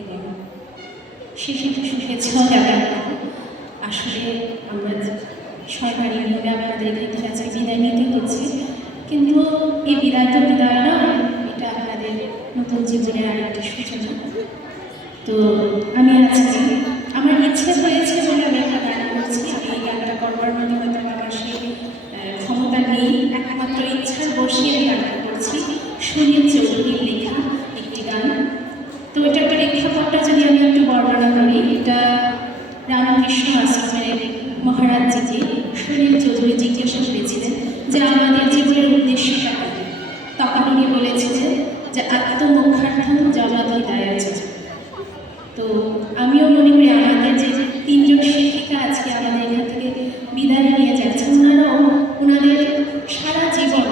এবং শিশির শুনেছেও ব্যাপার আসলে আমরা সরকারিভাবে আপনাদের এখান থেকে আজকে বিদায় নিতে হচ্ছে, কিন্তু এই বিদায় তো বিদায় নয়, এটা আপনাদের নতুন জীবনের আরেকটি সূচনা। তো আমি আজকে আমার ইচ্ছে হয়েছে বলে আমি একটা গান করছি। আমি এই গানটা করবার মতো হয়তো আমার সেই ক্ষমতা নেই, একমাত্র ইচ্ছার বসে আমি গানটা করছি। সুনীল চৌধুরীর লেখা একটি গান। তো এটা একটা প্রেক্ষাপটটা যদি আমি একটু বর্ণনা করি, এটা রামকৃষ্ণ আশ্রমের মহারাজজিকে সুনীল চৌধুরী জিজ্ঞাসা করেছিলেন যে আমাদের জীবনের উদ্দেশ্যটা কি। তখন উনি বলেছিলেন যে আত্মমোক্ষার্থম জগদ্ধিতায়। তো আমিও মনে করি আমাদের যে তিনজন শিক্ষিকা আজকে আমাদের এখান থেকে বিদায় নিয়ে যাচ্ছে, ওনাদের সারা জীবন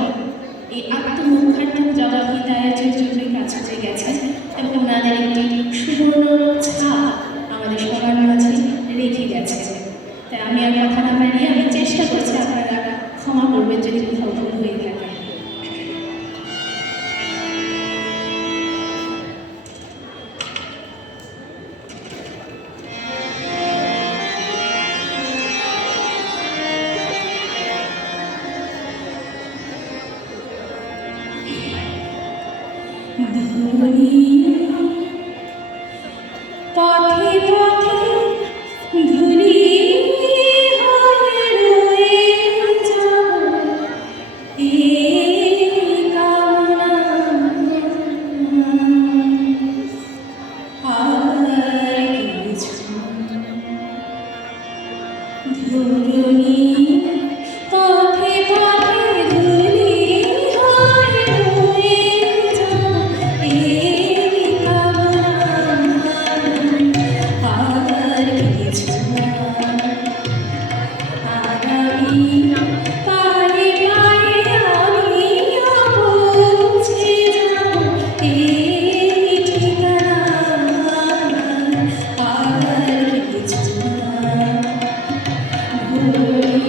এই আত্মমোক্ষার্থম জগদ্ধিতায় জন্যই কাজ করে গেছেন এবং ওনাদের একটি সুবর্ণ ছাপ আমাদের সবার মাঝে রেখে গেছে। তাই আমি আর কথা না বাড়িয়ে আমি চেষ্টা করছি, আপনারা ক্ষমা করবেন যদি কোথাও ভুল হয়ে থাকে। পথে পথে ধুলি হয়ে রয়ে যাব এই কামনা, আর কিছু ধরুনি পথে পথে ধুলি হয়ে রয়ে যাব এই কামনা, আর কিছু আগামী পায়ে পায়ে আমি পৌঁছে যাব এই ঠিকানা, আর কিছু ভুলি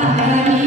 আপনাদের